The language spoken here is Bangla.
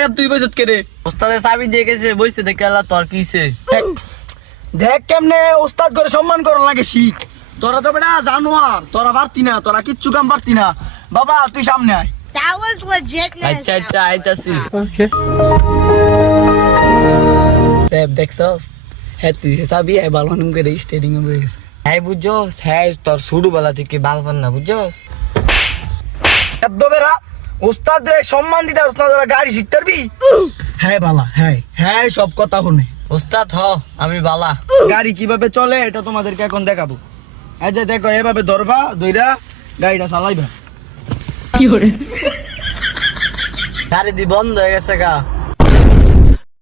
জায়গা তুই বসে কে রে? ওস্তাদে চাবি দিয়ে গেছে বইছে দেখে আল্লাহ তোর কিছে। দেখ কেমনে ওস্তাদ করে সম্মান করা লাগে শিখ। তোরা তো বেটা জানোয়ার, তোরা পারতি না, তোরা কিচ্ছু কাম পারতি না। বাবা তুই সামনে আয়। That was legitness. আচ্ছা আচ্ছা আইতাছি। দেখছস হ্যাঁ তুই চাবি হ্যাঁ বালবান করে স্টেডিং এ বসে গেছে। হ্যাঁ বুঝছস হ্যাঁ তোর ছোটবেলা থেকে বালবান না বুঝছস। বেরা ওস্তাদ সম্মান দিতে ওস্তাদ গাড়ি শিখতে পারবি? হ্যাঁ বালা, হ্যাঁ হ্যাঁ সব কথা শুনে। ওস্তাদ হ আমি বালা। গাড়ি কিভাবে চলে এটা তোমাদেরকে এখন দেখাবো। এই যে দেখো এভাবে ধরবা, ধইরা গাড়িটা চালাইবা। গাড়ি দি বন্ধ হয়ে গেছে গা।